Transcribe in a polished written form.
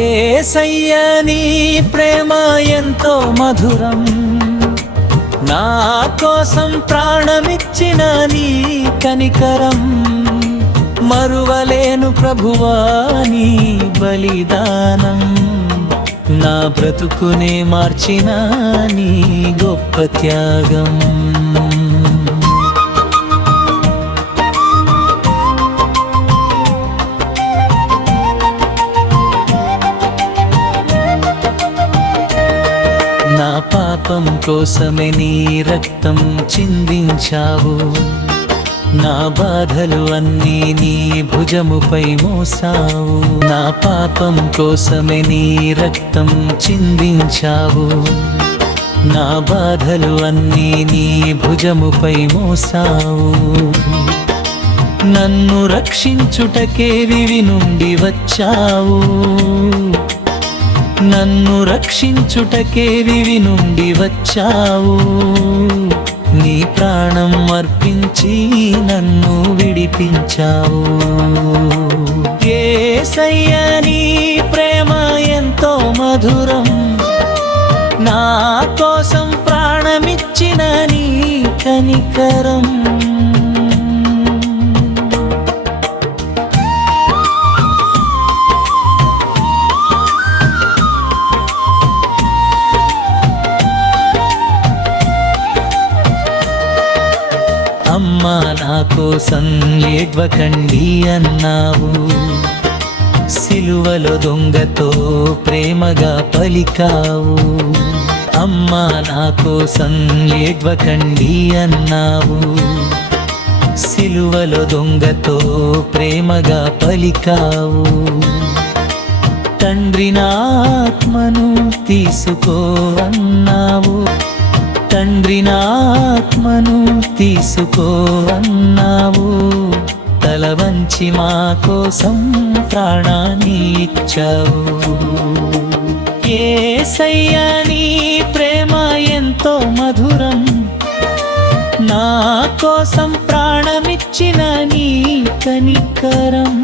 యేసయ్యా నీ ప్రేమ ఎంతో మధురం, నా కోసం ప్రాణమిచ్చిన నీ కనికరం, మరువలేను ప్రభువా నీ బలిదానం, నా బ్రతుకునే మార్చిన నీ గొప్ప త్యాగం. నా పాపం కోసమే నీ రక్తం చిందించావు, నా బాధలు అన్నీ నీ భుజముపై మోసావు. నా పాపం కోసమే నీ రక్తం చిందించావు, నా బాధలు అన్నీ నీ భుజముపై మోసావు. నన్ను రక్షించుటకే వివి నుండి వచ్చావు, నన్ను రక్షించుటకే వివి నుండి వచ్చావు. నీ ప్రాణం అర్పించి నన్ను విడిపించావు. యేసయ్యా నీ ప్రేమ ఎంతో మధురం, నా కోసం ప్రాణమిచ్చిన నీ కనికరం. అమ్మా నా కోసం ఏడ్వకండి అన్నావు, సిలువలో దొంగతో ప్రేమగా పలికావు. అమ్మా నా కోసం ఏడ్వకండి అన్నావు, సిలువలో దొంగతో ప్రేమగా పలికావు. తండ్రి నా ఆత్మను తీసుకో అన్నావు, తండ్రి నా ఆత్మను తీసుకో అన్నావు. తల వంచి మా కోసం ప్రాణాన్ని ఇచ్చావు. యేసయ్యా నీ ప్రేమ ఎంతో మధురం, నా కోసం ప్రాణమిచ్చిన నీ కనికరం.